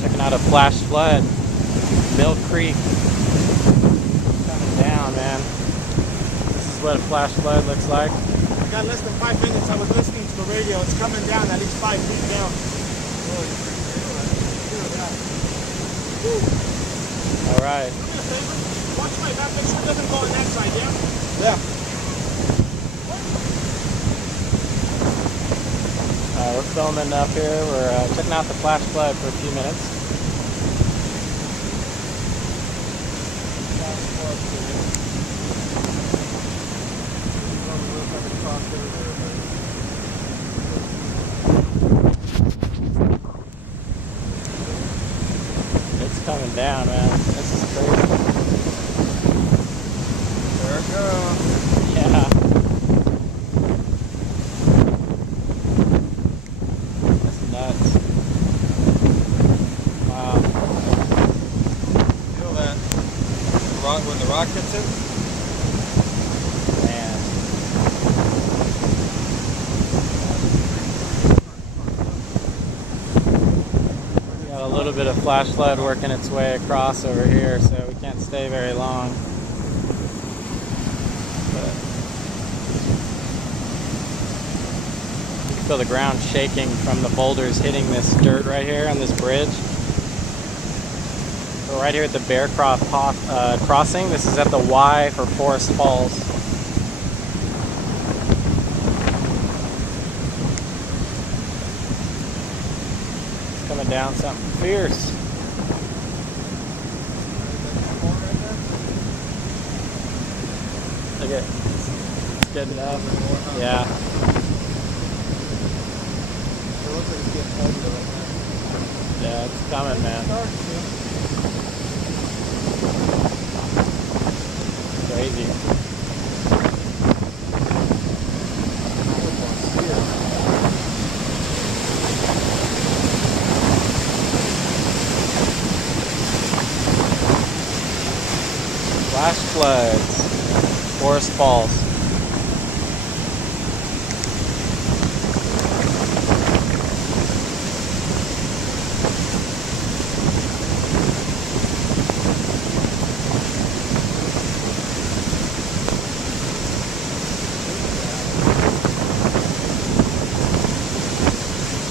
Checking out a flash flood. Mill Creek. Coming down, man. This is what a flash flood looks like. I got less than 5 minutes. I was listening to the radio. It's coming down at least 5 feet down. All right. Do me a favor. Watch my back. Make sure it doesn't go on that side, yeah? Yeah. We're filming up here. We're checking out the flash flood for a few minutes. It's coming down, man. This is crazy. There it goes. Yeah. That's nuts. Wow. Feel that? When the rock hits it? Man. Got a little bit of flash flood working its way across over here, so we can't stay very long. But you can feel the ground shaking from the boulders hitting this dirt right here on this bridge. So right here at the Bear Paw crossing. This is at the Y for Forest Falls. It's coming down something fierce. Look at it. It's getting up. Yeah. It looks like it's getting heavier right now. Yeah, it's coming, man. Crazy. Flash floods. Forest Falls.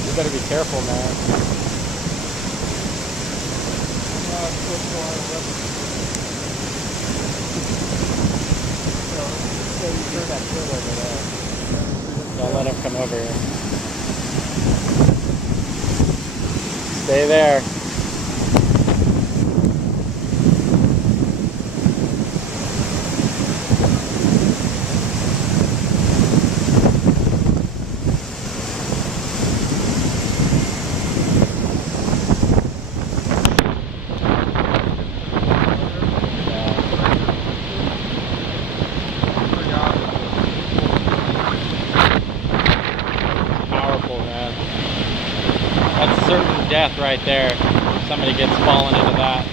You better be careful, man. Don't let him come over here. Stay there. That's certain death right there. Somebody gets fallen into that.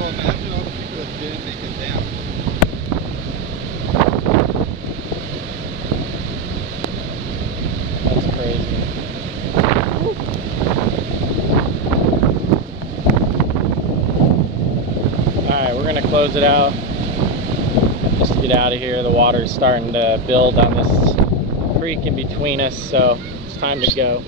Well, imagine all the people that didn't make it down. That's crazy. Alright, we're going to close it out. Just to get out of here. The water's starting to build on this creek in between us, so it's time to go.